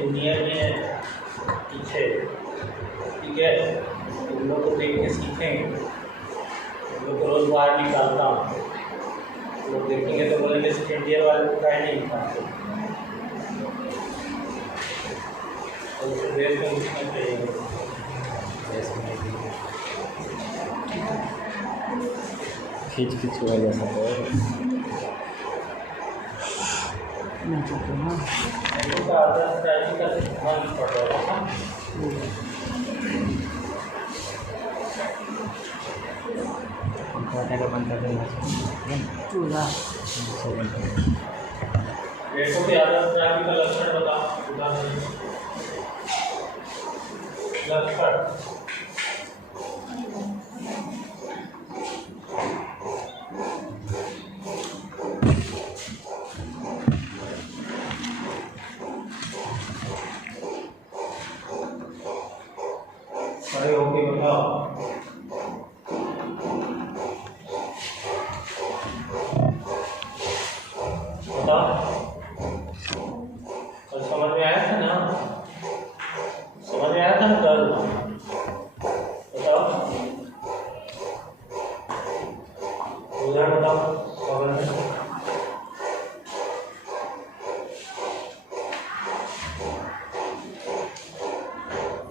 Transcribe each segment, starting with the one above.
Junior में पीछे, ठीक है, उन लोग को देख के सीखें। उन लोग को रोज़ बाहर निकालता हूँ, लोग देखेंगे तो बोलेंगे सेकेंड ईयर वाले को काहे नहीं निकालते। और उसे देश में उठना चाहिए, देश में खींच हुआ जैसा तो आदर्श राज्य का सिद्धांत पढ़ रहा था। रेटों के आदर्श राज्य का लक्षण बताओ। लक्षण खड़े होके बताओ। कल समझ में आया था ना? समझ में आया था ना कल? बताओ, उदाहरण बताओ।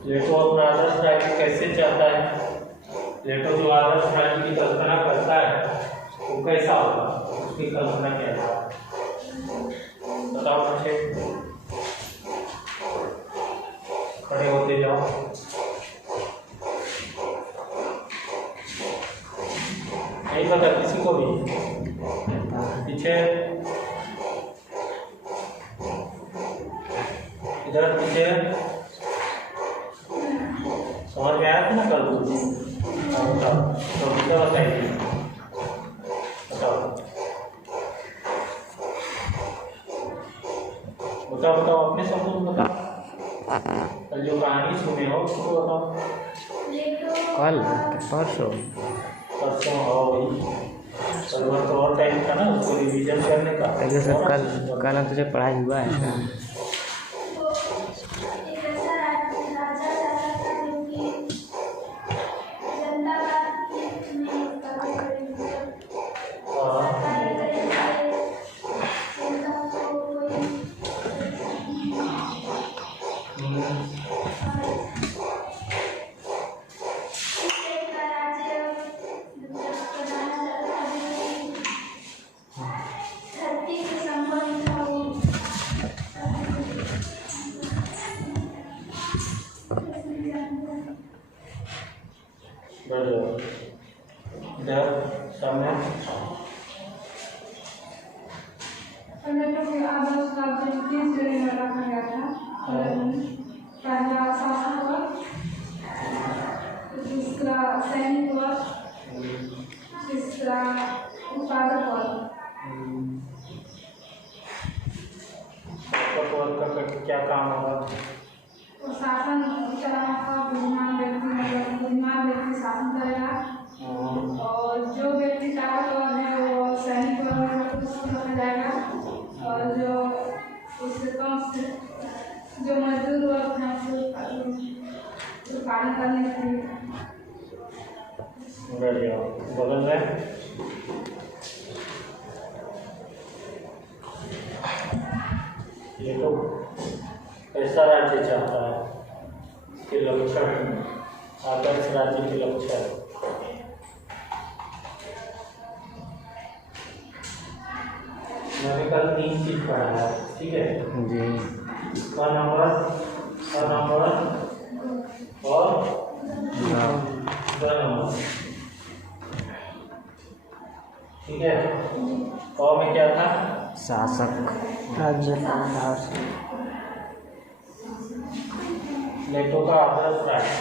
प्लेटो अपना आदर्श राज्य कैसे चाहता है? प्लेटो जो आदर्श राज्य की कल्पना करता है वो कैसा होगा? उसकी कल्पना क्या है? बताओ बच्चे, खड़े होते जाओ। नहीं पता किसी को भी? पीछे, इधर पीछे। समझ में आया था ना कल? तो क्या बताइए, बताओ अपने शब्दों में बताओ। कल जो कहानी सुने हो उसको बताओ। कल परसों हो वही कल तो और टाइम था ना उसको रिवीजन करने का। कल तुझे पढ़ाई हुआ है? पहला शासन वर्ग, दूसरा सैनिक वर्ग, तीसरा उत्पादक वर्ग। क्या काम होगा? तो शासन चलाना था, बुद्धिमान व्यक्ति शासन करेगा और जो व्यक्ति ताकतवर है वो सैनिक वर्ग में रखा जाएगा और जो उससे कम से जो मजदूर वर्ग है उसको पालन करने के लिए। बदल रहे ये तो कैसा राज्य चाहता है? इसके लक्षण, आदर्श राज्य के लक्षण। मैंने कल 3 चीज पढ़ा है, ठीक है जी। का नंबर और नंबर, ठीक है। और में क्या था? शासक, राज्य का आधार। प्लेटो का आदर्श राज्य,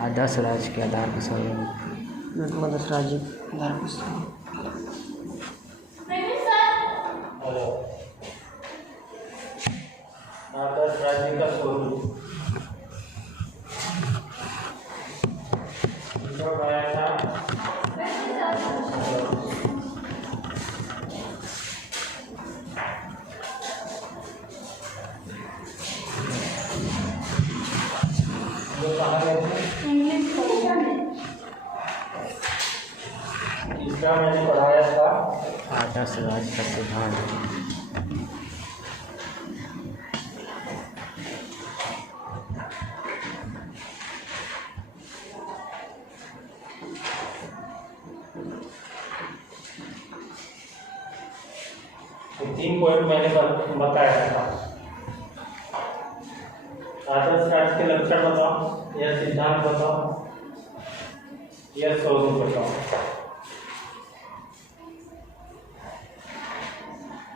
आदर्श राज्य के आधार का स्वरूप। मदर्स राज्य धारपुर हेलो आदर्श राज्य का स्वरूप आया था। जो कहाँ गए थे? इसका मैंने पढ़ाया था आदर्श राज्य का सिद्धांत। तो 3 पॉइंट मैंने बताया था। आदर्श राज्य के लक्षण बताओ, या सिद्धांत बताओ, या स्वरूप बताओ।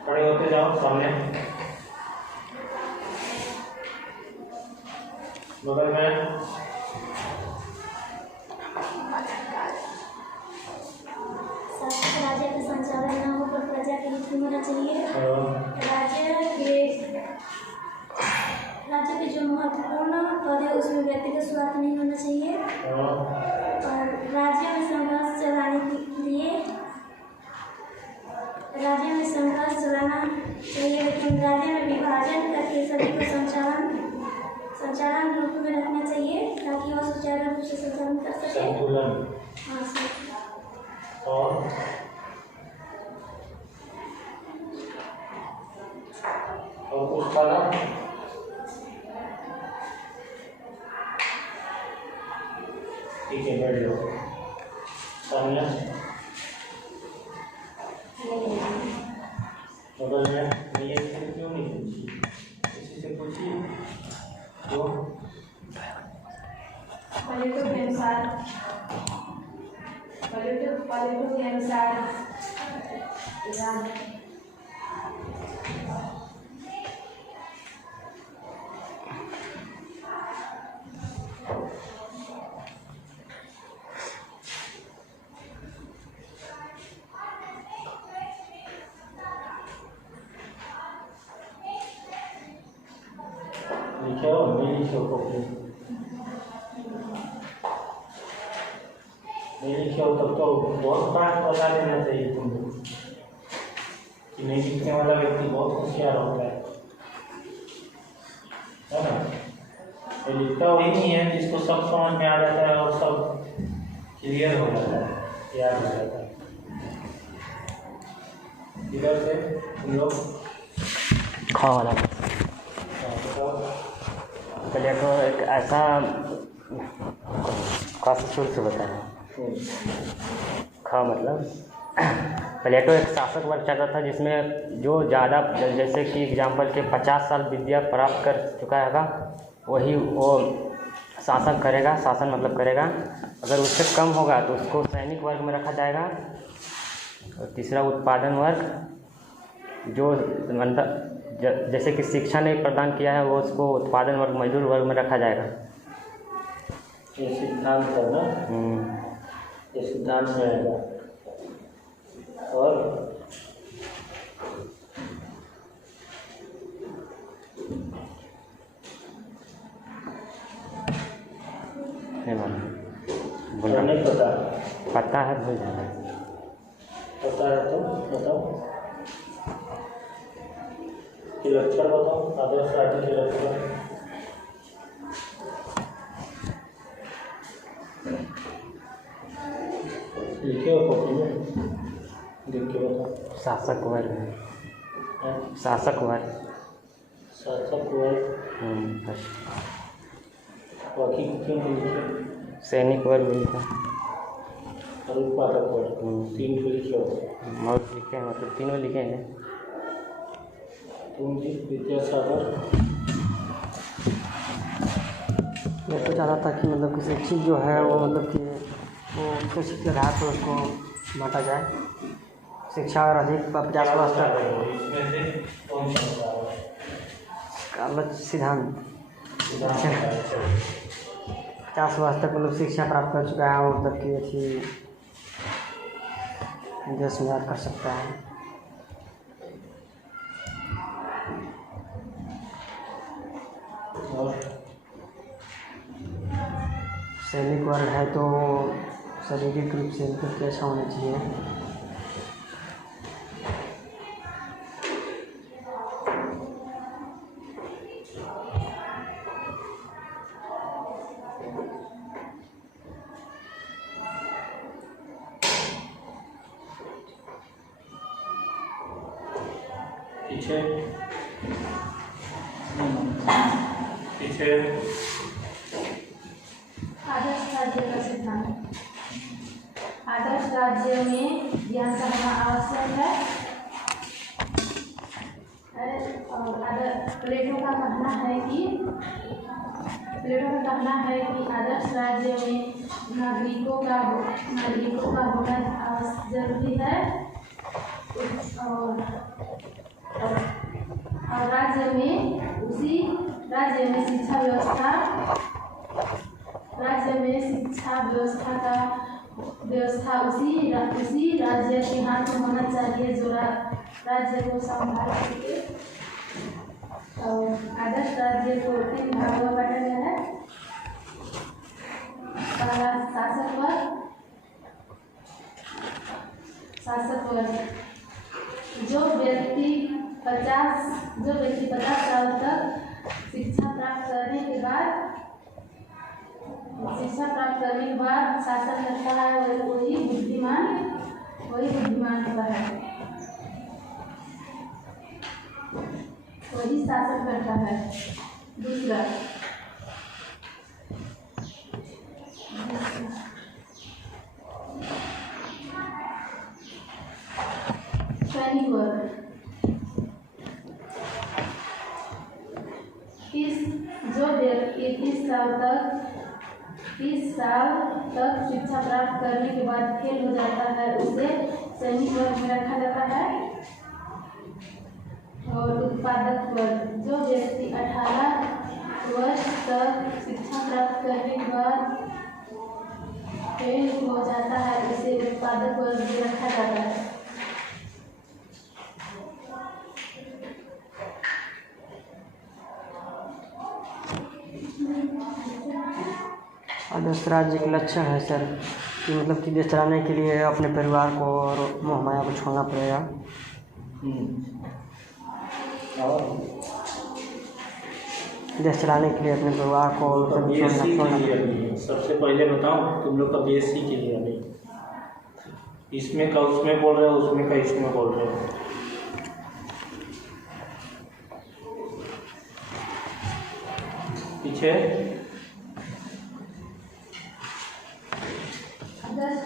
खड़े होते जाओ सामने, बगल में राज्य का संचालन न होकर प्रजा के हित में होना चाहिए। राज्य के जो महत्वपूर्ण पद है उसमें व्यक्तिगत स्वार्थ नहीं होना चाहिए। और राज्य में संघर्ष चलाने के लिए राज्य में संघर्ष चलाना चाहिए, लेकिन राज्य में विभाजन करके सभी को संचालन रूप में रखना चाहिए ताकि वह सुचारू रूप से संचालन कर सके। हाँ सर। और कुछ खाना ठीक है, बैठ जाओ सामने बगल में। ये क्यों नहीं पूछी, किसी से पूछिए जो पर्यटकों के अनुसार लिखे हो, नहीं लिखे हो कॉपी, नहीं लिखे हो तब तो बहुत बात बता देना चाहिए तुमको कि नहीं लिखने वाला व्यक्ति बहुत होशियार होता है ना। ये लिखता वही नहीं है जिसको सब समझ में आ जाता है और सब क्लियर हो जाता है, याद हो जाता है। इधर से तुम लोग खा वाला पहले तो एक ऐसा काफ़ी शुरू से बताया। खा मतलब प्लेटो एक शासक वर्ग चल रहा था जिसमें जो ज़्यादा, जैसे कि एग्जाम्पल के 50 साल विद्या प्राप्त कर चुका हैगा वही वो शासन करेगा। शासन मतलब करेगा। अगर उससे कम होगा तो उसको सैनिक वर्ग में रखा जाएगा। और तीसरा उत्पादन वर्ग, जो मतलब जैसे कि शिक्षा ने प्रदान किया है वो उसको उत्पादन वर्ग, मजदूर वर्ग में रखा जाएगा। ये सिद्धांत है ना, ये सिद्धांत में आएगा। और बोला नहीं पता, पता है, भूल जाएगा। पता है तो बताओ, के लक्षण बताओ, आदर्श राज्य के लक्षण। लिखे हो कॉपी में, देख के बताओ। शासक वर्ग, शासक वर्ग, शासक वर्ग। बाकी क्यों नहीं लिखे? सैनिक वर्ग भी लिखा और उत्पादक वर्ग, 3 को लिखे हो। और लिखे हैं, मतलब तीनों लिखे हैं। तुम जी विद्यासागर। मैं तो चाहता था कि मतलब कि शिक्षित जो है वो मतलब कि वो शिक्षित के आधार पर उसको बांटा जाए। शिक्षा और अधिक 50 तक इसमें से कौन सा बताओ? अलग सिद्धांत 50 वर्ष तक मतलब शिक्षा प्राप्त कर चुका है वो मतलब कि अच्छी देश में याद कर सकता है। और सैनिक वर्ग है तो शारीरिक रूप से इनको कैसा होना चाहिए? पीछे पीछे आदर्श राज्य का सिद्धांत। आदर्श राज्य में ज्ञान का होना आवश्यक है। प्लेटो का कहना है कि आदर्श राज्य में नागरिकों का होना जरूरी है। और राज्य में शिक्षा व्यवस्था उसी राज्य के हाथ में होना चाहिए जो राज्य को संभाल सके। आदर्श राज्य को 3 भागों में बांटा गया है। पहला शासक वर्ग। जो व्यक्ति 50 साल तक शिक्षा प्राप्त करने के बाद शासन करता है, वही बुद्धिमान होता है, वही शासन करता है। दूसरा सैनिक वर्ग। जो व्यक्ति 30 साल तक शिक्षा प्राप्त करने के बाद फेल हो जाता है, उसे सैनिक वर्ग में रखा जाता है। और उत्पादक वर्ग। जो व्यक्ति 18 वर्ष तक शिक्षा प्राप्त करने के बाद फेल हो जाता है, उसे उत्पादक वर्ग में रखा जाता है। आदर्श राज्य के लक्षण है सर कि मतलब कि देश चलाने के लिए अपने परिवार को और मोह माया को छोड़ना पड़ेगा। और देश चलाने के लिए अपने परिवार को तो मतलब बीएससी छोड़ना के लिए पड़ेगा। अभी सबसे पहले बताओ तुम लोग का बीएससी के लिए अभी इसमें का उसमें बोल रहे हो, उसमें का इसमें बोल रहे हो। पीछे आदर्श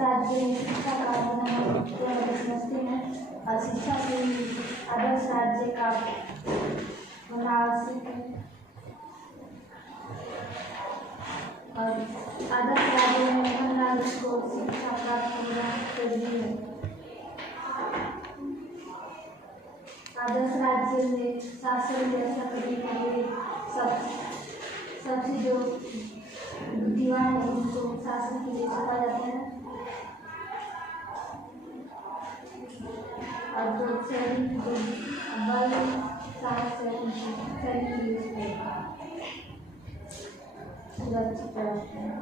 राज्य में शिक्षा का समझते हैं और शिक्षा से ही आदर्श राज्य का होना आवश्यक है। और आदर्श राज्य में हर नागरिक को शिक्षा प्राप्त होना जरूरी है। आदर्श राज्य में शासन व्यवस्था करने के लिए सबसे जो बुद्धिमान है उनको शासन के लिए चला जाता है। और जो सैनिक बल सुरक्षित रखते हैं।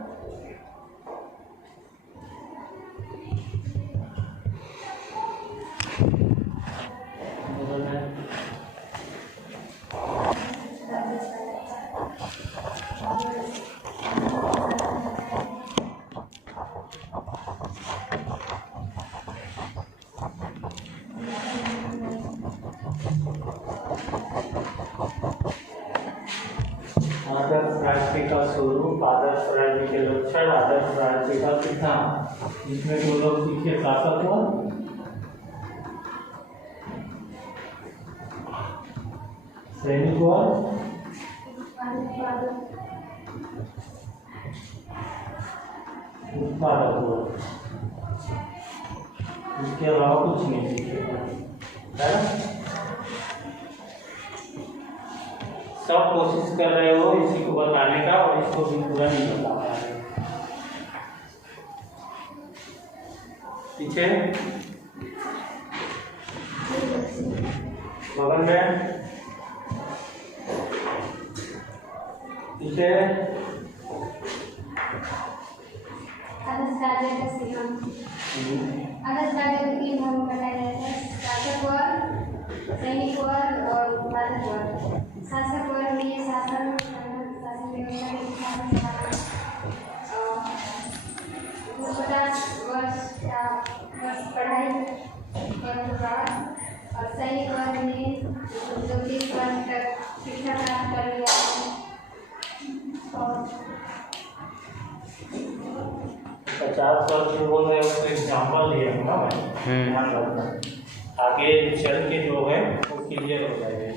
आदर्श राज्य का स्वरूप, आदर्श राज्य के लक्षण, आदर्श राज्य का सिद्धांत, जिसमें जो लोग सीखे शासक हो, सैनिक हो, उत्पादक हो। इसके अलावा कुछ नहीं सीखे है। सब कोशिश कर रहे हो इसी को बताने का और इसको भी पूरा नहीं बता पा रहे। पीछे बगल में पीछे आदर्श राज्य का सिद्धांत आदर्श राज्य के 3 भाग में बताया गया है, शासक वर्ग, सैनिक वर्ग और उत्पादक वर्ग। शासक वर्ग में शासन व्यवस्था के स्थापना 50 वर्ष पढ़ाई करने के बाद, और सैनिक वर्ग में 30 वर्ष तक शिक्षा प्राप्त कर लिया है। और 50 वर्ष जो बोल रहे हैं उसको एग्जाम्पल दिए हैं ना भाई, ध्यान रखना आगे चल के जो है वो क्लियर हो जाएगा।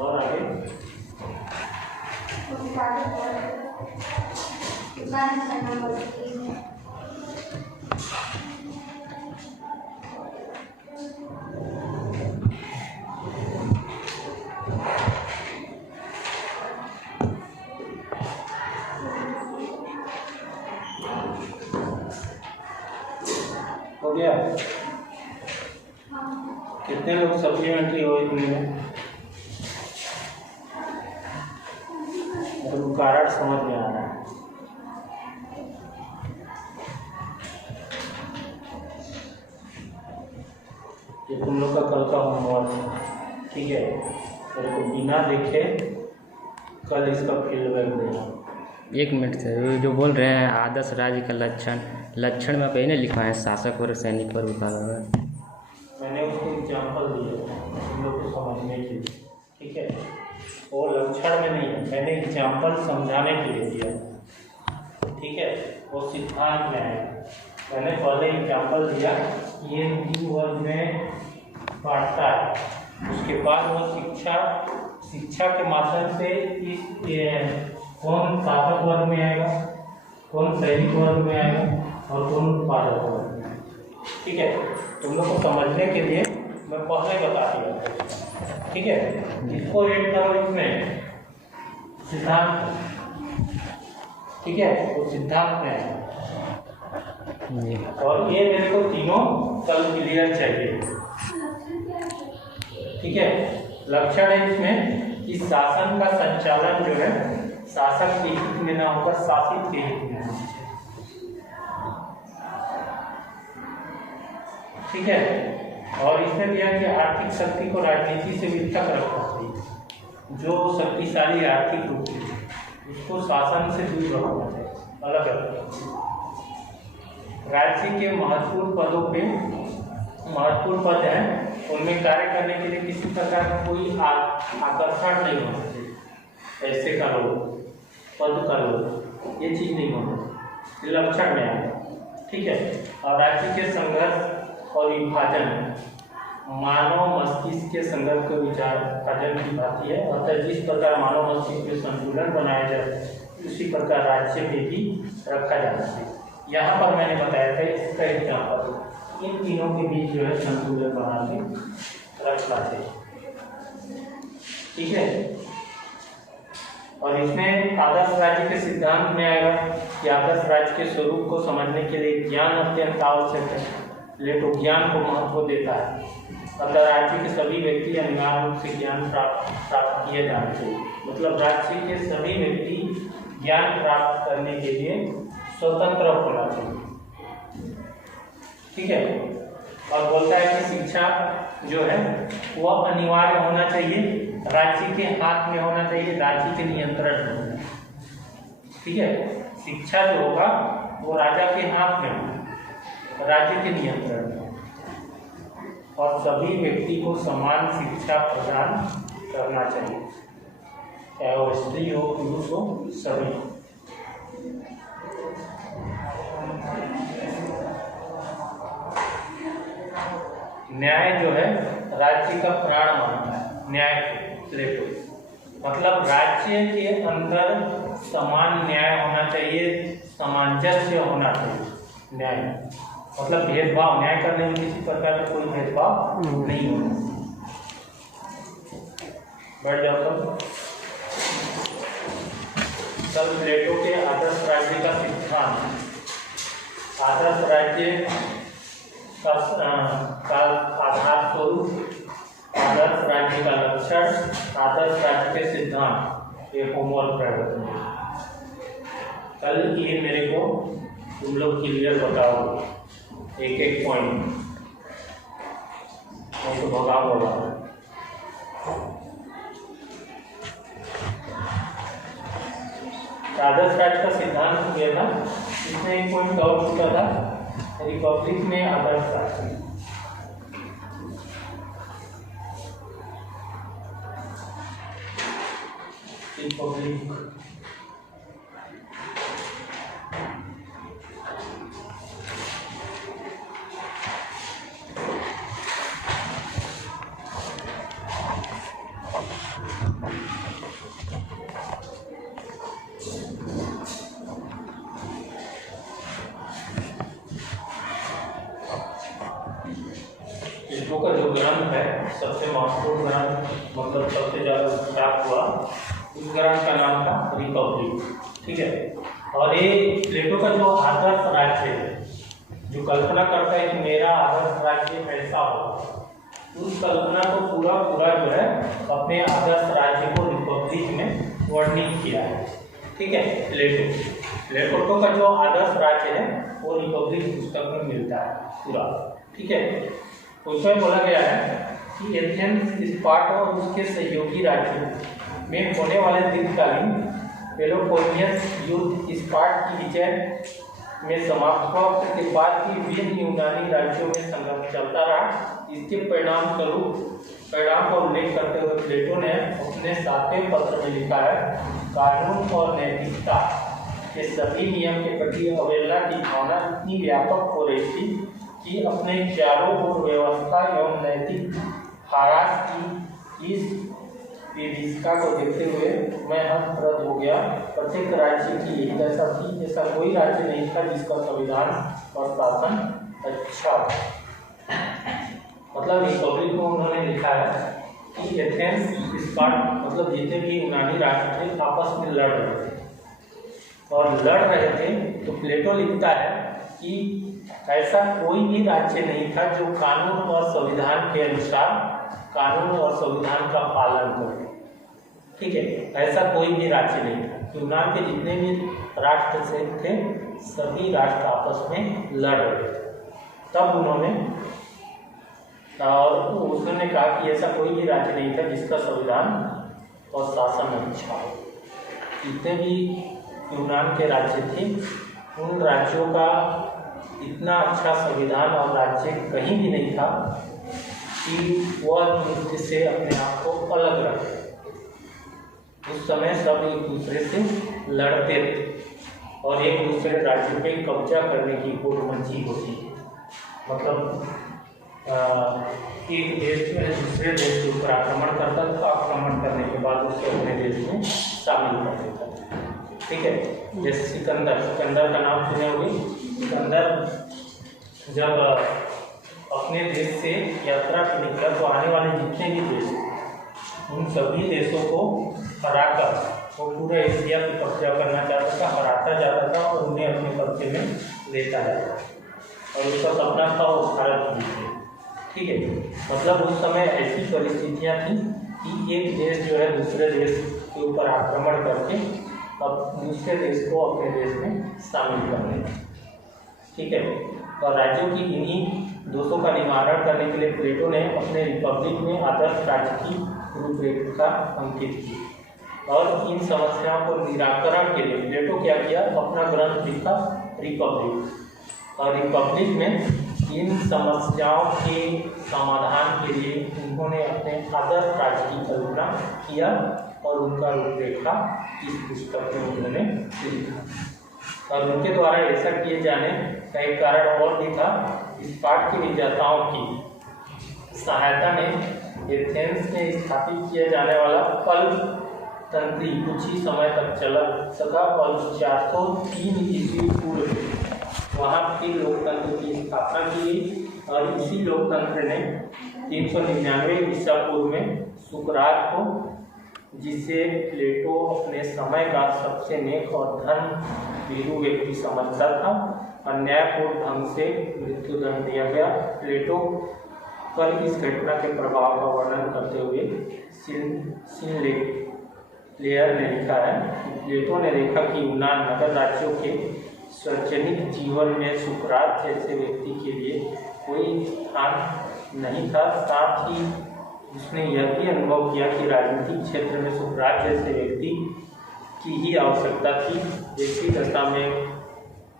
और आगे उत्पादक वर्ग करना पड़ती है। हो गया? कितने लोग सप्लीमेंट्री हो इतने तो कारण समझ में आ रहा है। ये तुम लोग का कल का होमवर्क है, ठीक है? मेरे को बिना देखे कल इसका फीडबैक देना। 1 मिनट से जो बोल रहे हैं आदर्श राज्य का लक्षण में पहले लिखा है शासक वर्ग, सैनिक वर्ग, उत्पादक वर्ग। मैंने उसको एग्जाम्पल दिया तुम लोग को समझने के लिए, ठीक है? वो लक्षण में नहीं है, मैंने एग्जाम्पल समझाने के लिए दिया, ठीक है? वो सिद्धांत में है। मैंने पहले एग्जाम्पल दिया कि ये 3 वर्ग में बांटता है, उसके बाद वो शिक्षा के माध्यम से इस कौन शासक वर्ग में आएगा, कौन सैनिक वर्ग में आएगा और कौन उत्पादक वर्ग में, ठीक है? तुम लोग को समझने के लिए मैं पहले बता दिया, ठीक है? इसको रेट करो इसमें सिद्धांत, ठीक है? वो सिद्धांत में है और ये मेरे को तीनों कल क्लियर चाहिए, ठीक है? लक्षण है इसमें कि शासन का संचालन जो है शासक के हित में ना होकर शासित के हित में होना चाहिए, ठीक है? और इसमें भी है कि आर्थिक शक्ति को राजनीति से पृथक रखना चाहिए। जो शक्तिशाली आर्थिक रूप से उसको शासन से दूर रखना चाहिए, अलग रखना चाहिए। राज्य के महत्वपूर्ण पदों पे महत्वपूर्ण पद हैं, उनमें कार्य करने के लिए किसी प्रकार का कोई आकर्षण नहीं होना चाहिए। पैसे का लोग, पद का लोग, ये चीज़ नहीं होना चाहिए, लक्षण में आए, ठीक है? और राज्य के संघर्ष और विभाजन मानव मस्तिष्क के संघर्ष के विभाजन की बात है। अतः जिस प्रकार मानव मस्तिष्क में संतुलन बनाया जाए उसी प्रकार राज्य में भी रखा जाना चाहिए। यहाँ पर मैंने बताया था इसका एग्जाम्पल, इन तीनों के बीच जो है संतुलन बना के रखना चाहिए, ठीक है? और इसमें आदर्श राज्य के सिद्धांत में आएगा कि आदर्श राज्य के स्वरूप को समझने के लिए ज्ञान अत्यंत आवश्यक है। प्लेटो ज्ञान को महत्व देता है, अतः राज्य के सभी व्यक्ति अनिवार्य रूप से ज्ञान प्राप्त किए जाने चाहिए। मतलब राज्य के सभी व्यक्ति ज्ञान प्राप्त करने के लिए स्वतंत्र होना चाहिए, ठीक है? और बोलता है कि शिक्षा जो है वह अनिवार्य होना चाहिए, राज्य के हाथ में होना चाहिए, राज्य के नियंत्रण में होना, ठीक है? शिक्षा जो होगा वो राजा के हाथ में होगा, राज्य के नियंत्रण में, और सभी व्यक्ति को समान शिक्षा प्रदान करना चाहिए, चाहे वो स्त्री हो पुरुष हो, सभी। न्याय जो है राज्य का प्राण मानता है, न्याय प्लेटो, मतलब राज्य के अंदर समान न्याय होना चाहिए, सामंजस्य होना चाहिए। न्याय मतलब भेदभाव, न्याय करने में किसी प्रकार का कोई भेदभाव नहीं होना, बैठ जाओ सब। कल प्लेटो के आदर्श राज्य का सिद्धांत, आदर्श राज्य का आधार स्वरूप, आदर्श राज्य का लक्षण, आदर्श राज्य के सिद्धांत, ये होमवर्क है। कल ये मेरे को तुम लोग क्लियर बताओ एक एक पॉइंट, नहीं तो भगाव होगा। आदर्श राज्य का सिद्धांत किया था, इसमें एक पॉइंट कवर चुका था, रिपब्लिक में आदर्श राज्य। रिपब्लिक का जो ग्रंथ है, सबसे महत्वपूर्ण ग्रंथ, मतलब सबसे ज़्यादा छाप हुआ, उस ग्रंथ का नाम था रिपब्लिक। ठीक है, और ये प्लेटो का जो आदर्श राज्य है, जो कल्पना करता है कि मेरा आदर्श राज्य ऐसा हो, उस कल्पना को पूरा जो है अपने आदर्श राज्य को रिपब्लिक में वर्णित किया है। ठीक है, प्लेटो का जो आदर्श राज्य है वो रिपब्लिक पुस्तक में मिलता है पूरा। ठीक है, उसमें बोला गया है कि एथेंस, स्पार्टा और उसके सहयोगी राज्यों में होने वाले दीर्घकालीन पेलोपोनेशियन युद्ध स्पार्टा की विजय में समाप्त हुआ। उसके बाद की विभिन्न यूनानी राज्यों में संघर्ष चलता रहा। इसके परिणाम का उल्लेख करते हुए प्लेटो ने अपने 7वें पत्र में लिखा है, कानून और नैतिकता के सभी नियम के प्रति अवहेलना की भावना इतनी व्यापक हो रही थी कि अपने चारों ओर व्यवस्था एवं नैतिक हारास की इस विभीषिका को देखते हुए मैं हतप्रभ हो गया। प्रत्येक राज्य की यही दशा थी, ऐसा कोई राज्य नहीं था जिसका संविधान और शासन अच्छा। मतलब रिपब्लिक को उन्होंने लिखा है कि एथेंस, स्पार्टा, मतलब जितने भी यूनानी राष्ट्र थे आपस में लड़ रहे थे, और लड़ रहे थे तो प्लेटो लिखता है कि ऐसा कोई भी राज्य नहीं था जो कानून और संविधान के अनुसार कानून और संविधान का पालन करे। ठीक है, ऐसा कोई भी राज्य नहीं था। यूनान के जितने भी राष्ट्र से थे, सभी राष्ट्र आपस में लड़ रहे थे। तब उसने कहा कि ऐसा कोई भी राज्य नहीं था जिसका संविधान और शासन अच्छा हो। जितने भी यूनान के राज्य थे, उन राज्यों का इतना अच्छा संविधान और राज्य कहीं भी नहीं था कि वह युद्ध से अपने आप को अलग रखे। उस समय सब एक दूसरे से लड़ते थे और एक दूसरे राज्य पे कब्जा करने की होड़-मंची होती थी। मतलब एक देश जो है दूसरे देश के ऊपर आक्रमण करता था, आक्रमण करने के बाद उसे अपने देश में शामिल कर देता था। ठीक है, जैसे सिकंदर का नाम सुने होंगे। सिकंदर जब अपने देश से यात्रा पर निकला तो आने वाले जितने भी देश, उन सभी देशों को हराकर वो पूरे एशिया पे कब्जा करना चाहता था, हराता जाता था और उन्हें अपने कब्जे में लेता जाता था। और उसका सपना था वो भारत जीते। ठीक है, मतलब उस समय ऐसी परिस्थितियाँ थी कि एक देश जो है दूसरे देश के ऊपर आक्रमण करके अब दूसरे देश को अपने देश में शामिल कर लें। ठीक है, और राज्यों की इन्हीं दोषों का निवारण करने के लिए प्लेटो ने अपने रिपब्लिक में आदर्श राज्य की रूपरेखा अंकित की। और इन समस्याओं को निराकरण के लिए प्लेटो क्या किया, अपना ग्रंथ लिखा रिपब्लिक। और रिपब्लिक में इन समस्याओं के समाधान के लिए उन्होंने अपने आदर्श राज्य की कल्पना किया और उनका रूपरेखा इस पुस्तक में उन्होंने लिखा। और उनके द्वारा ऐसा किए जाने का एक कारण और भी था। स्पार्टा के विजेताओं की सहायता में एथेंस में स्थापित किया जाने वाला पल्प तंत्री कुछ ही समय तक चला सका और 403 ईस्वी पूर्व वहाँ के लोकतंत्र की स्थापना की गई। और इसी लोकतंत्र ने 399 ईसा पूर्व में सुकरात को जिसे प्लेटो अपने समय का सबसे नेक और धन भीरू व्यक्ति समझता था। अन्यायपूर्ण ढंग से मृत्युदंड दिया गया। प्लेटो पर इस घटना के प्रभाव का वर्णन करते हुए सिनलेयर ने लिखा है। प्लेटो ने देखा कि यूनान नगर राज्यों के सार्वजनिक जीवन में सुकरात जैसे व्यक्ति के लिए कोई स्थान नहीं था। साथ ही उसने यह भी अनुभव किया कि राजनीतिक क्षेत्र में सुकरात जैसे व्यक्ति की ही आवश्यकता थी। ऐसी दशा में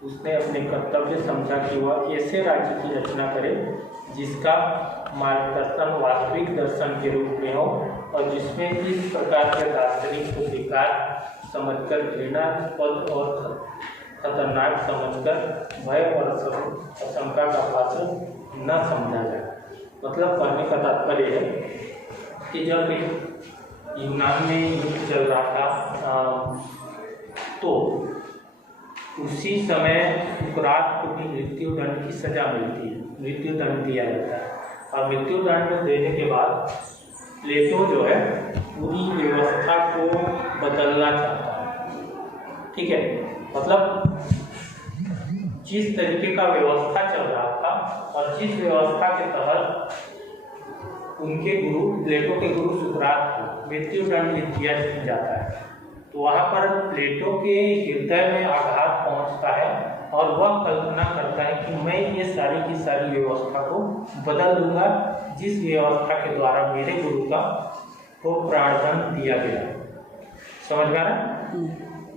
उसने अपने कर्तव्य समझा कि वह ऐसे राज्य की रचना करे जिसका मार्गदर्शन वास्तविक दर्शन के रूप में हो और जिसमें इस प्रकार के दार्शनिक को बेकार समझकर घृणास्पद और खतरनाक समझकर भय और आशंका का पात्र न समझा जाए। मतलब कहने का तात्पर्य है कि जब यूनान में युद्ध चल रहा था तो उसी समय सुकरात को भी मृत्युदंड की सजा मिलती है, मृत्युदंड दिया जाता है। और मृत्युदंड देने के बाद प्लेटो जो है पूरी व्यवस्था को बदलना चाहता है। ठीक है, मतलब जिस तरीके का व्यवस्था चल रहा था और जिस व्यवस्था के तहत उनके गुरु प्लेटो के गुरु सुकरात को मृत्युदंड दिया जाता है, तो वहाँ पर प्लेटो के हृदय में आघात पहुँचता है और वह कल्पना करता है कि मैं ये सारी की सारी व्यवस्था को बदल दूंगा जिस व्यवस्था के द्वारा मेरे गुरु को प्राणदंड दिया गया। समझ में आ रहा है?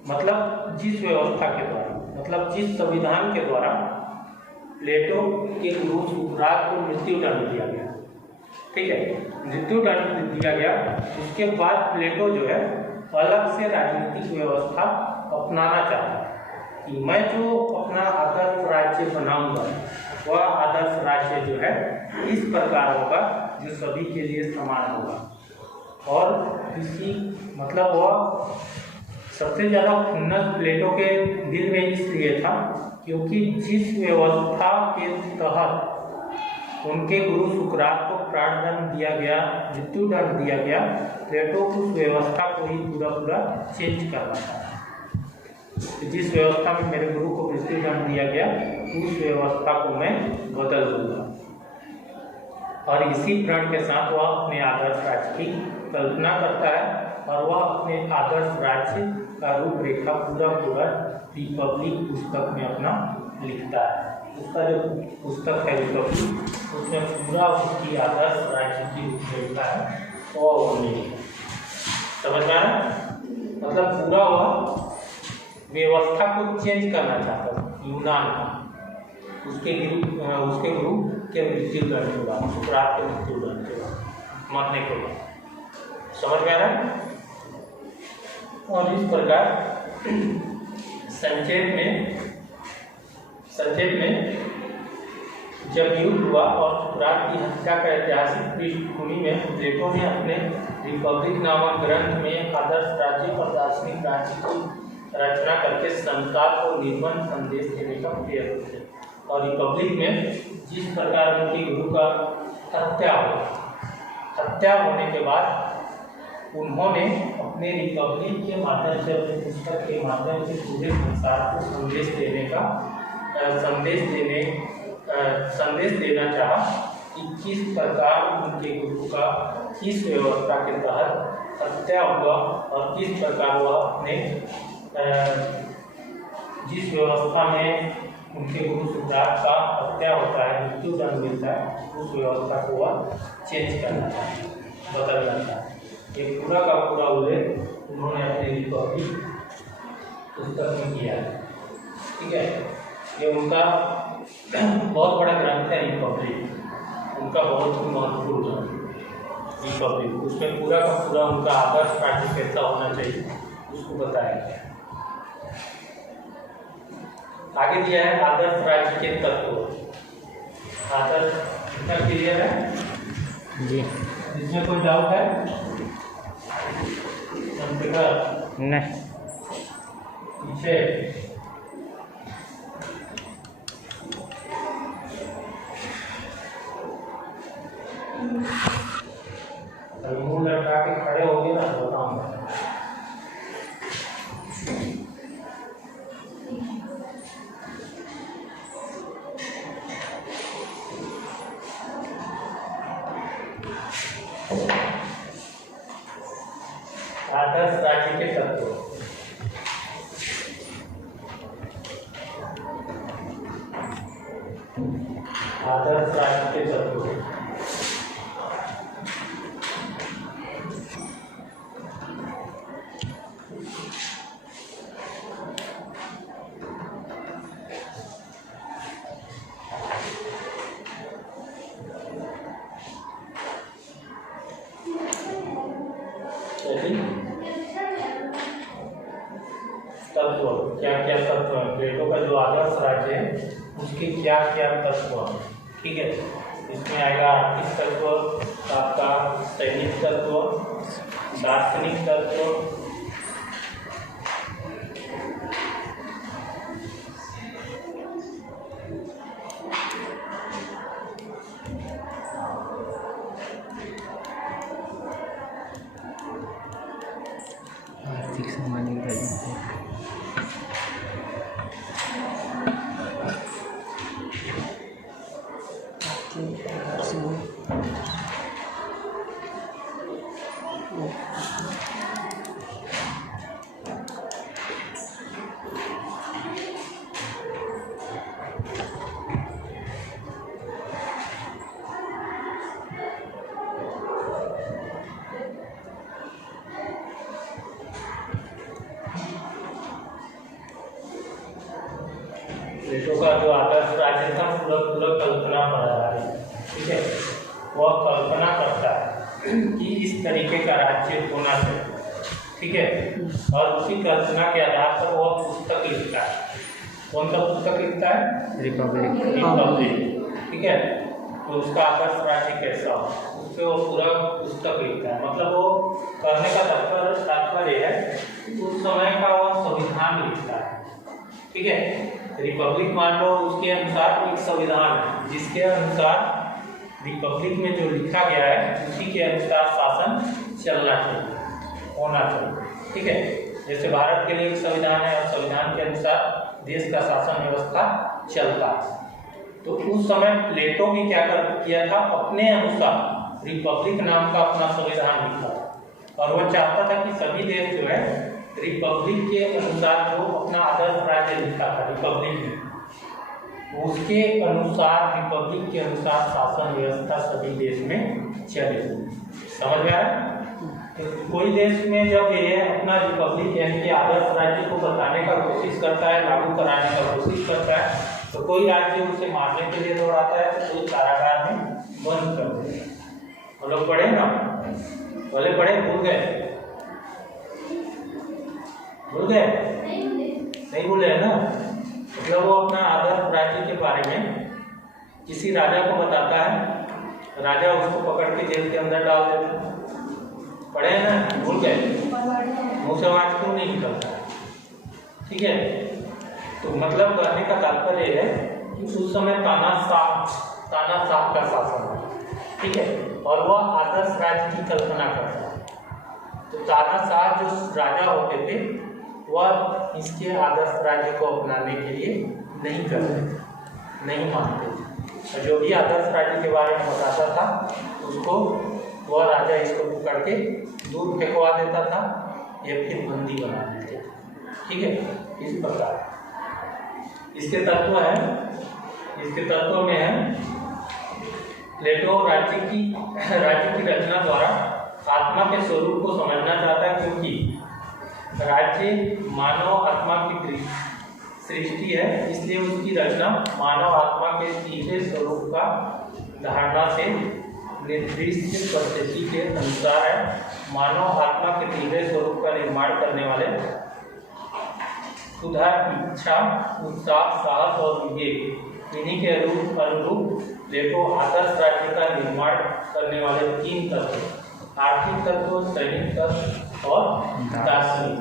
मतलब जिस व्यवस्था के द्वारा, मतलब जिस संविधान के द्वारा प्लेटो के गुरु सुकरात को मृत्युदंड दिया गया। ठीक है, मृत्युदंड दिया गया। उसके बाद प्लेटो जो है अलग से राजनीतिक व्यवस्था अपनाना चाहता है कि मैं जो अपना आदर्श राज्य बनाऊंगा वह आदर्श राज्य जो है इस प्रकार होगा जो सभी के लिए समान होगा। और किसी मतलब वह सबसे ज़्यादा खुन्नस प्लेटो के दिल में इसलिए था क्योंकि जिस व्यवस्था के तहत उनके गुरु सुकरात को प्राणदंड दिया गया, मृत्युदंड दिया गया, प्लेटो उस व्यवस्था को ही पूरा चेंज करना था। जिस व्यवस्था में मेरे गुरु को मृत्युदंड दिया गया उस व्यवस्था को मैं बदल दूंगा। और इसी प्रण के साथ वह अपने आदर्श राज्य की कल्पना करता है और वह अपने आदर्श राज्य का रूपरेखा पूरा रिपब्लिक पुस्तक में अपना लिखता है। उसका जो पुस्तक है रिपब्लिक, उसमें पूरा उसकी आदर्श राज्य की रूपरेखा है वो नहीं समझ में आ रहा है? मतलब पूरा वह व्यवस्था को चेंज करना चाहता है यूनान का, उसके गुरु के मृत्युदंड के बाद, सुकरात के मृत्युदंड के बाद, मरने के बाद। समझ में आ रहा है? और इस प्रकार संक्षेप में जब युद्ध हुआ और सुकरात की हत्या का ऐतिहासिक पृष्ठभूमि में प्लेटो ने अपने रिपब्लिक नामक ग्रंथ में आदर्श राज्य और दार्शनिक राज्य की रचना करके संसार को निर्मम संदेश देने का प्रयास किया। और रिपब्लिक में जिस प्रकार उनके गुरु का हत्या होने के बाद उन्होंने अपने रिपब्लिक के माध्यम से, अपने पुस्तक के माध्यम से पूरे संसार को संदेश देना चाहा कि किस प्रकार उनके गुरु का किस व्यवस्था के तहत हत्या हुआ और किस प्रकार वह अपने जिस व्यवस्था में उनके गुरु सुकरात का हत्या होता है, मृत्युदंड मिलता है, उस व्यवस्था को वह चेंज करना चाहता, बदलना चाहता। ये पूरा का पूरा उल्लेख उन्होंने अपने रिपब्लिक पुस्तक में किया है। ठीक है, ये उनका बहुत बड़ा ग्रंथ है रिपब्लिक, उनका बहुत ही महत्वपूर्ण है रिपब्लिक। उसमें पूरा का पूरा उनका आदर्श राज्य कैसा होना चाहिए उसको बताया गया। आगे दिया है आदर्श राज्य के तत्व। आदर्श कितना क्लियर है जी? इसमें कोई डाउट है? नहीं। पीछे मुंह लटका के खड़े हो गए ना, बताऊंगा। के तत्व। आदर्श राज्य के तत्व। तत्व क्या क्या तत्व है प्लेटो का जो आदर्श राज्य है उसके क्या क्या तत्व हैं, ठीक है। इसमें आएगा आर्थिक तत्व, आपका सैनिक तत्व, दार्शनिक तत्व, आर्थिक सामान्य प्लेटो का जो आदर्श राज्य था पूरा पूरा कल्पना पर रहा है, ठीक है। वह कल्पना करता है कि इस तरीके का राज्य होना चाहिए, ठीक है। और उसी कल्पना के आधार पर वह पुस्तक लिखता है। कौन सा पुस्तक लिखता है? रिपब्लिक, ठीक है। तो उसका आदर्श राज्य कैसा हो उससे वो पूरा पुस्तक लिखता है। मतलब वो कहने का तात्पर्य है उस समय का वह संविधान लिखता है, ठीक है। रिपब्लिक मान लो उसके अनुसार एक संविधान है जिसके अनुसार रिपब्लिक में जो लिखा गया है उसी के अनुसार शासन चलना चाहिए, होना चाहिए, ठीक है। जैसे भारत के लिए एक संविधान है और संविधान के अनुसार देश का शासन व्यवस्था चलता है। तो उस समय प्लेटो भी क्या किया था, अपने अनुसार रिपब्लिक नाम का अपना संविधान लिखा था और वह चाहता था कि सभी देश जो है रिपब्लिक के अनुसार जो अपना आदर्श राज्य लिखा था रिपब्लिक में उसके अनुसार रिपब्लिक के अनुसार शासन व्यवस्था सभी देश में चले। समझ में आया? तो कोई देश में जब ये अपना रिपब्लिक यानी कि आदर्श राज्य को बताने का कोशिश करता है, लागू कराने का कोशिश करता है, तो कोई राज्य उसे मारने के लिए दौड़ाता है तो कोई कारागार में बंद कर देता है। हम लोग पढ़े ना, पहले पढ़े, भूल गए? भूल गए? नहीं भूले है ना। मतलब वो अपना आदर्श राज्य के बारे में किसी राजा को बताता है, राजा उसको पकड़ के जेल के अंदर डाल देता है। पढ़े हैं ना? भूल गए? मुँह से आवाज क्यों नहीं निकलता, ठीक है। तो मतलब कहने का तात्पर्य है कि उस समय तानाशाह का शासन है, ठीक है, और वह आदर्श राज्य की कल्पना करता है। तो तानाशाह जो राजा होते थे वह इसके आदर्श राज्य को अपनाने के लिए नहीं करते थे, नहीं मानते थे। और जो भी आदर्श राज्य के बारे में बताता था उसको वह राजा इसको पकड़ के दूर फेंकवा देता था या फिर बंदी बना देते थे, ठीक है। इस प्रकार इसके तत्व है, इसके तत्व में है प्लेटो राज्य की रचना द्वारा आत्मा के स्वरूप को समझना चाहता है, क्योंकि राज्य मानव आत्मा की सृष्टि है, इसलिए उसकी रचना मानव आत्मा के सीधे स्वरूप का धारणा से निर्दिष्ट परिस्थिति के अनुसार है। मानव आत्मा के सीधे स्वरूप का निर्माण करने वाले सुधा, इच्छा, उत्साह, साहस और विवेक, इन्हीं के अनुरूप प्लेटो आदर्श राज्य का निर्माण करने वाले 3 तत्व, आर्थिक तत्व, सैनिक तत्व और दार्शनिक,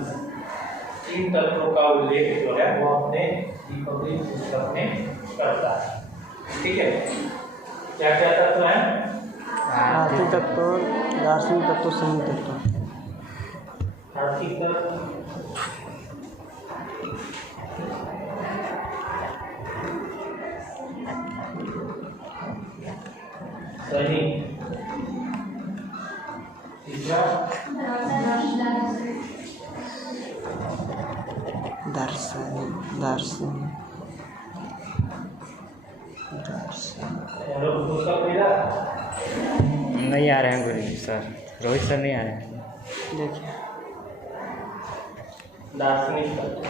3 तत्वों का उल्लेख जो है वो अपने रिपब्लिक पुस्तक में करता है, ठीक है। क्या क्या तत्व है? आर्थिक तत्व, दार्शनिक तत्व, सैनिक तत्व। आर्थिक तत्व, सैनिक, तीसरा दर्शन दर्शन दर्शन लोग पुस्तक मिला नहीं आ रहे हैं गुरु जी सर, रोहित सर नहीं आ रहे हैं। देखिए दार्शनिक तत्व।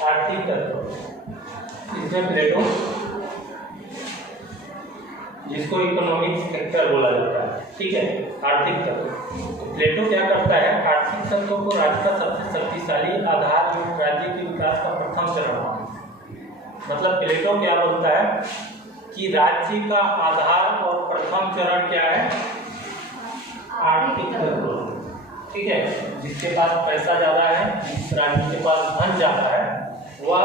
आर्थिक तत्व, इसमें प्लेटो, जिसको इकोनॉमिक सेक्टर बोला जाता है, ठीक है, आर्थिक तत्व। तो प्लेटो क्या करता है, आर्थिक तत्वों को राज्य का सबसे शक्तिशाली आधार युक्त राज्य के विकास का प्रथम चरण मानता है। मतलब प्लेटो क्या बोलता है कि राज्य का आधार और प्रथम चरण क्या है, आर्थिक तत्व, ठीक है। जिसके पास पैसा ज़्यादा है, जिस राज्य के पास धन ज़्यादा है, वह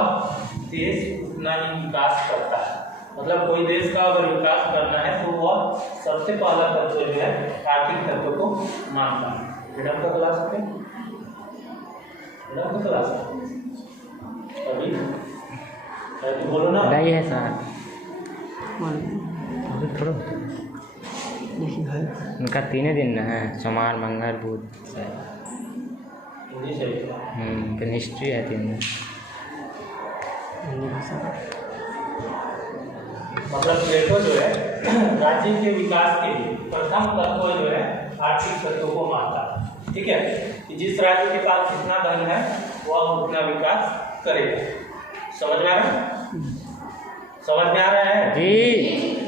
देश उतना ही विकास करता है। मतलब कोई देश का अगर विकास करना है तो वह सबसे पहला तत्व जो है आर्थिक तत्व को मानता है। मैडम का क्लास पे, मैडम का क्लास अभी तो बोलो ना, नहीं है सर, थोड़ा देखिए है उनका 3 दिन ना है, सोमवार मंगल बुध हिंदी सही। फिर हिस्ट्री है 3 दिन। हिंदी भाषा मतलब प्लेटो जो है राज्य के विकास के लिए प्रथम तत्व जो है आर्थिक तत्व को मानता है, ठीक है। कि जिस राज्य के पास जितना धन है वह उतना विकास करेगा। समझ में आ रहा है, समझ में आ रहा है जी?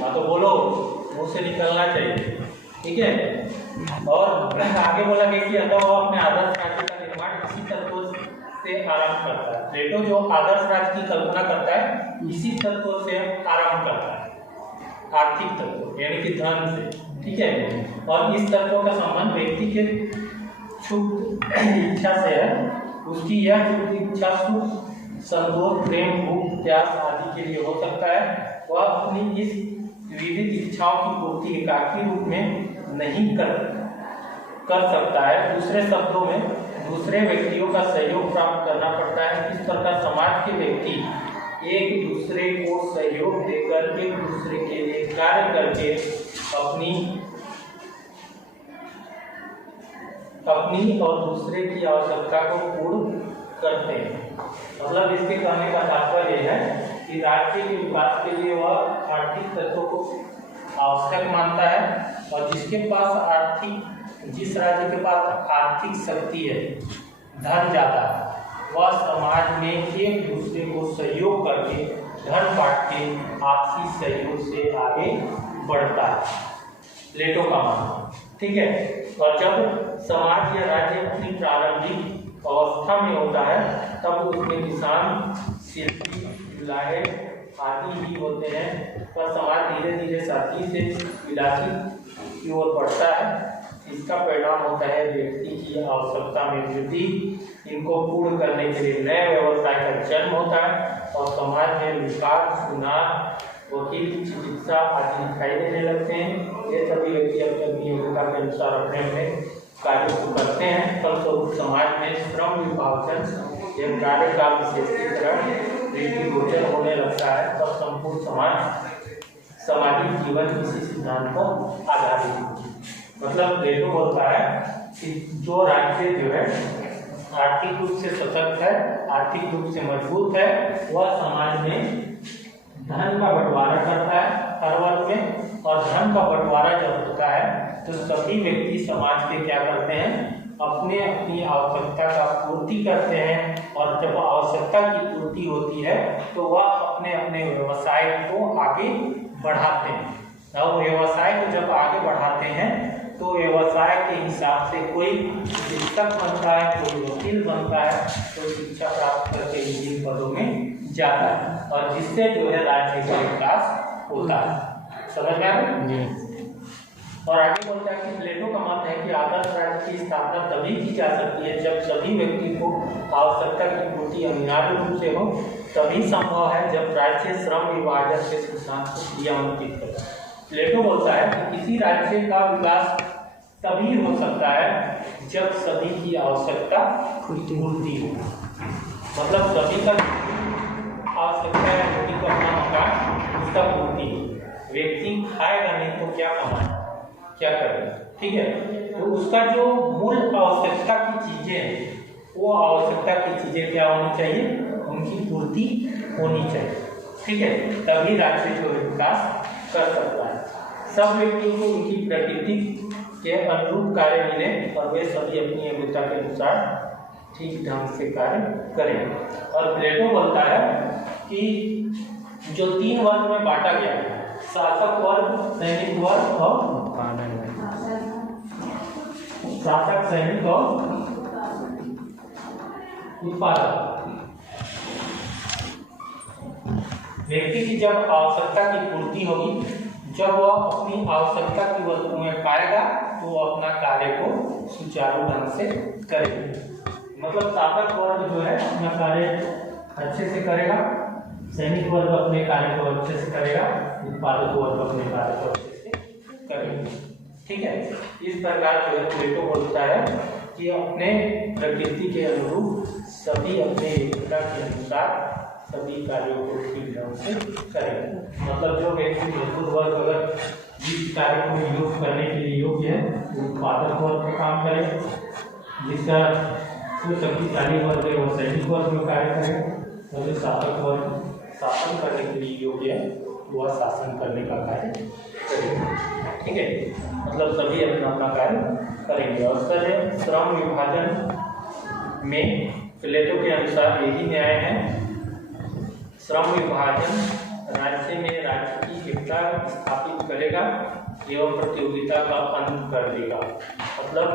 हाँ तो बोलो, मुंह से निकलना चाहिए, ठीक है। और आगे बोला गया कि अतः वह अपने आदर्श राज्य का निर्माण इसी तत्व से आरंभ करता है। प्लेटो जो आदर्श राज्य की कल्पना करता है इसी तत्व से आरंभ करता है, आर्थिक तत्व यानी कि धन से, ठीक है। और इस तत्व का संबंध व्यक्ति के क्षुब्ध इच्छा से है। उसकी यह क्षुब्ध इच्छा सुख, संतोष, प्रेम, भूख, प्यास आदि के लिए हो सकता है। वह अपनी इस विविध इच्छाओं की पूर्ति एकाकी रूप में नहीं कर सकता है। दूसरे शब्दों में दूसरे व्यक्तियों का सहयोग प्राप्त करना पड़ता है। इस प्रकार समाज के व्यक्ति एक दूसरे को सहयोग देकर एक दूसरे के लिए कार्य करके अपनी और दूसरे की आवश्यकता को पूर्ण करते हैं। मतलब इसके कहने का तात्पर्य है कि राज्य के विकास के लिए वह आर्थिक तत्वों को आवश्यक मानता है, और जिस राज्य के पास आर्थिक शक्ति है, धन ज़्यादा है, वह समाज में एक दूसरे को सहयोग करके धन बांट के आपसी सहयोग से आगे बढ़ता है, प्लेटो का मानना, ठीक है। और जब समाज या राज्य अपनी प्रारंभिक अवस्था में होता है तब उसमें किसान, शिल्पी, जुलाहे आदि ही होते हैं, पर समाज धीरे धीरे साथी से विलासी की ओर बढ़ता है। इसका परिणाम होता है व्यक्ति की आवश्यकता में वृद्धि, इनको पूर्ण करने के लिए नए व्यवसाय का जन्म होता है, और समाज में विकास, सुनार, वकील, चिकित्सा आदि दिखाई देने लगते हैं। ये सभी व्यक्ति अपनी योग्यता के अनुसार अपने अपने कार्य को करते हैं। फलस्वरूप समाज में श्रम विभाजन एवं कार्य का विशेषीकरण दृष्टिगोचर होने लगता है। तब संपूर्ण सामाजिक जीवन इसी सिद्धांत पर आधारित है। मतलब प्लेटो बोलता है कि जो राज्य जो है आर्थिक रूप से सशक्त है, आर्थिक रूप से मजबूत है, वह समाज में धन का बंटवारा करता है हर वर्ग में, और धन का बंटवारा जब होता है तो सभी व्यक्ति समाज के क्या करते हैं, अपने अपनी आवश्यकता का पूर्ति करते हैं। और जब आवश्यकता की पूर्ति होती है तो वह अपने अपने व्यवसाय को आगे बढ़ाते हैं। और व्यवसाय को जब आगे बढ़ाते हैं तो व्यवसाय के हिसाब से कोई शिक्षक बनता है, कोई वकील बनता है, कोई शिक्षा प्राप्त करके विभिन्न पदों में जाता है, और जिससे जो है राज्य का विकास होता है। समझ में आ रहा है? और आगे बोलता है कि प्लेटो का मत है कि आदर्श राज्य की स्थापना तभी की जा सकती है जब सभी व्यक्ति को आवश्यकता की पूर्ति अनिवार्य रूप से हो। तभी संभव है जब राज्य श्रम विभाजन के सिद्धांत को क्रियान्वित करे। प्लेटो बोलता है कि किसी राज्य का विकास तभी हो सकता है जब सभी की आवश्यकता पूर्ति हो। मतलब सभी का आवश्यकता है रोटी को अपना मकान उसका पूर्ति हो। व्यक्ति खाएगा नहीं तो क्या कमाएगा, क्या करेगा, ठीक है। तो उसका जो मूल आवश्यकता की चीजें हैं वो आवश्यकता की चीजें क्या होनी चाहिए, उनकी पूर्ति होनी चाहिए, ठीक है। तभी राज्य जो विकास कर सकता है। सब व्यक्तियों को उनकी प्रकृति के अनुरूप कार्य मिले और वे सभी अपनी योग्यता के अनुसार ठीक ढंग से कार्य करें। और प्लेटो बोलता है कि जो 3 वर्ग में बांटा गया है, शासक वर्ग, सैनिक वर्ग और शासक, सैनिक और उत्पादक। व्यक्ति की जब आवश्यकता की पूर्ति होगी, जब वह अपनी आवश्यकता की वस्तुएं पाएगा तो वह अपना कार्य को सुचारू ढंग से करेगा। मतलब शासक वर्ग जो है अपना कार्य अच्छे से करेगा, सैनिक वर्ग अपने कार्य को अच्छे से करेगा, उत्पादक वर्ग अपने कार्य को अच्छे से करेगा, ठीक है। इस प्रकार जो है प्लेटो बोलता है कि अपने प्रकृति के अनुरूप सभी अपने योग्यता के अनुसार सभी कार्यों को ठीक ढंग से करें। मतलब जो व्यक्ति मजदूर वर्ग अगर जिस कार्य को योग करने के लिए योग्य है वो उत्पादक वर्ग का काम करे, जिसका जो शक्तिशाली वर्ग है वो सैनिक वर्ग में कार्य करे, और जो शासक वर्ग शासन करने के लिए योग्य है वह शासन करने का कार्य करेगा, ठीक है। मतलब सभी अपना अपना कार्य करेंगे। और श्रम विभाजन में प्लेटो के अनुसार यही न्याय है। श्रम विभाजन राज्य में राज्य की एकता स्थापित करेगा एवं प्रतियोगिता का अंत कर देगा। मतलब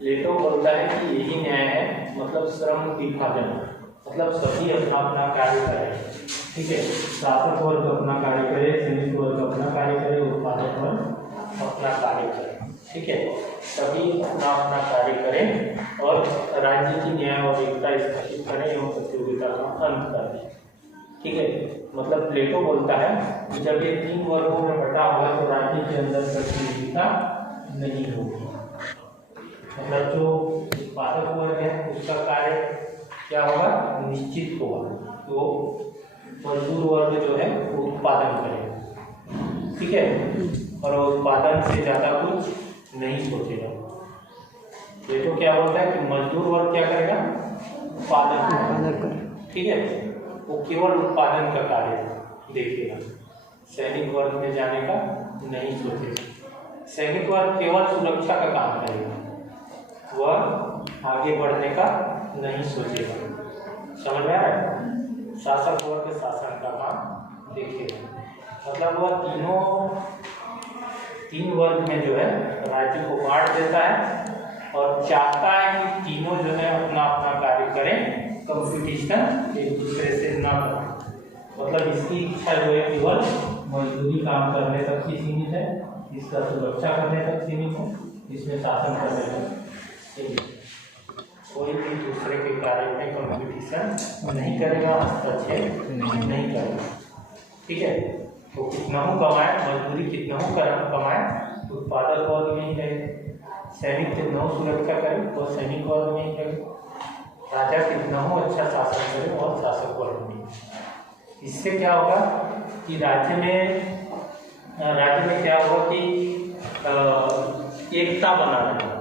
प्लेटो बोलता है कि यही न्याय है, मतलब श्रम विभाजन, मतलब सभी अपना अपना कार्य करें, ठीक है। शासक वर्ग अपना कार्य करे, सैनिक वर्ग अपना कार्य करे, उत्पादक वर्ग अपना कार्य करे, ठीक है। सभी अपना अपना कार्य करें और राज्य की न्याय और एकता स्थापित करें एवं प्रतियोगिता का अंत कर दें, ठीक है। मतलब प्लेटो बोलता है कि जब ये 3 वर्गों में बटा हुआ तो राज्य के अंदर प्रतियोगिता नहीं होगी। मतलब जो उत्पादक वर्ग है उसका कार्य क्या होगा, निश्चित होगा, तो मजदूर वर्ग जो है वो उत्पादन करेगा, ठीक है। और उत्पादन से ज़्यादा कुछ नहीं सोचेगा। प्लेटो क्या बोलता है कि मजदूर वर्ग क्या करेगा, उत्पादन, ठीक है। वो केवल उत्पादन का कार्य देखेगा, सैनिक वर्ग में जाने का नहीं सोचेगा। सैनिक वर्ग केवल सुरक्षा का काम करेगा, वह आगे बढ़ने का नहीं सोचेगा। समझ में आ रहा है? शासक वर्ग शासन का काम देखेगा। मतलब वह तीन वर्ग में जो है राज्य को बांट देता है और चाहता है कि तीनों जो है अपना अपना कार्य करें, कंपटीशन एक दूसरे से ना करें। मतलब इसकी इच्छा जो है केवल मजदूरी काम करने तक ही सीमित है, इसका सुरक्षा करने तक सीमित है, इसमें शासन करने तक सीमित है। कोई भी दूसरे के कार्य में कंपटीशन नहीं करेगा, हस्तक्षेप नहीं करेगा, ठीक है। तो कितना हो कमाए, मजदूरी कितना हो कमाए, उत्पादक वर्ग में ही रहे। सैनिक कितना हो सुरक्षा करे और सैनिक वर्ग में ही रहे। राजा कितना हो अच्छा शासन करे और शासक वर्ग में। इससे क्या होगा कि राज्य में क्या होगा कि एकता बना रहेगा।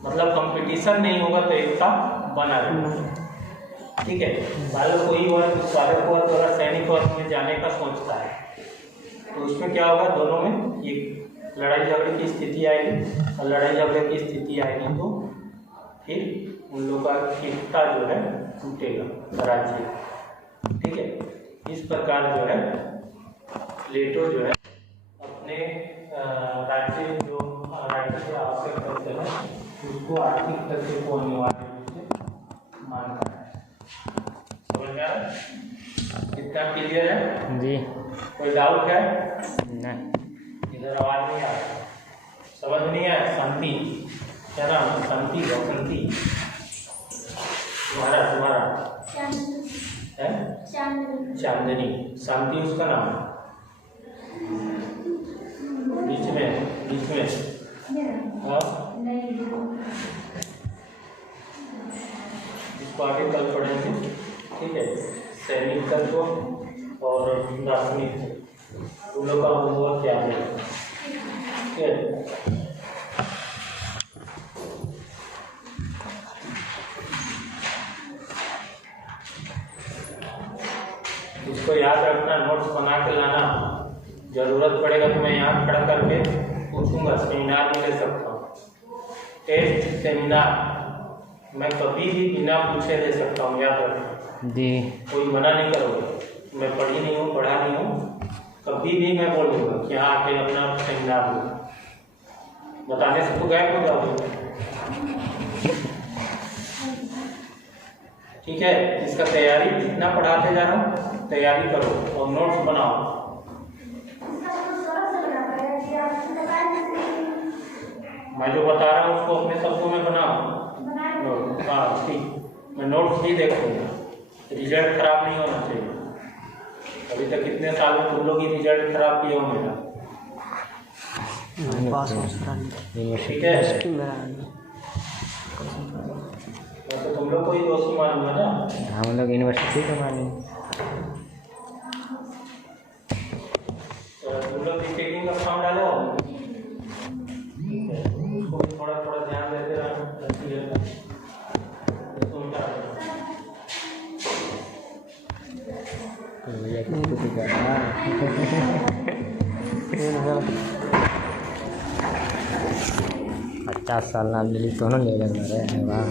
मतलब कंपटीशन नहीं होगा तो एकता बना रहेगा, ठीक है। मान कोई वर्ग उत्पादक वर्ग और सैनिक वर्ग में जाने का सोचता है तो उसमें क्या होगा, दोनों में एक लड़ाई झगड़े की स्थिति आएगी और लड़ाई झगड़े की स्थिति आएगी तो फिर उन लोगों का एकता जो है टूटेगा राज्य, ठीक है। इस प्रकार जो है प्लेटो जो है अपने राज्य के आवश्यक तथ्य है उसको आर्थिक तथ्य को अनिवार्य रूप से मानता है। समझ में आ रहा है? कितना क्लियर है जी? कोई डाउट है? नहीं। इधर आवाज नहीं आ रहा, समझ नहीं आया? शांति क्या नाम? शांति बसंती तुम्हारा है? चांदनी। शांति उसका नाम? बीच में हाँ इसको आगे कल पढ़ेंगे, ठीक है। सैनिक तत्व और रासायनिक उन लोग का होमवर्क क्या है, ठीक है। इसको याद रखना, नोट्स बना के लाना, जरूरत पड़ेगा तो मैं यहाँ खड़ा करके पूछूंगा, सेमिनार भी ले सकता हूँ। टेस्ट सेमिनार मैं कभी भी बिना पूछे ले सकता हूँ, याद रखना जी। कोई मना नहीं करोगे, मैं पढ़ी नहीं हूँ, पढ़ा नहीं हूँ, कभी भी मैं बोलूँगा कि यहाँ आके अपना सेमिनार लो, बताने से तो गायब हो जाओगे, ठीक है। इसका तैयारी जितना पढ़ाते जा रहा हूँ तैयारी करो और नोट्स बनाओ। मैं जो बता रहा हूँ उसको अपने शब्दों में बनाओ। हाँ ठीक, मैं नोट्स भी देखूँगा, रिजल्ट खराब नहीं होना चाहिए। अभी तक कितने साल में तुम लोग ही रिजल्ट खराब किए हो मेरा, ठीक है। तो तुम लोग को ही दोषी मानूंगा ना, हम लोग यूनिवर्सिटी का माने। तो तुम लोग चेकिंग का फॉर्म डालो, उसको भी थोड़ा थोड़ा ध्यान देते रहना। अच्छा साल नाम मिली दोनों ले रहे हैं वाह।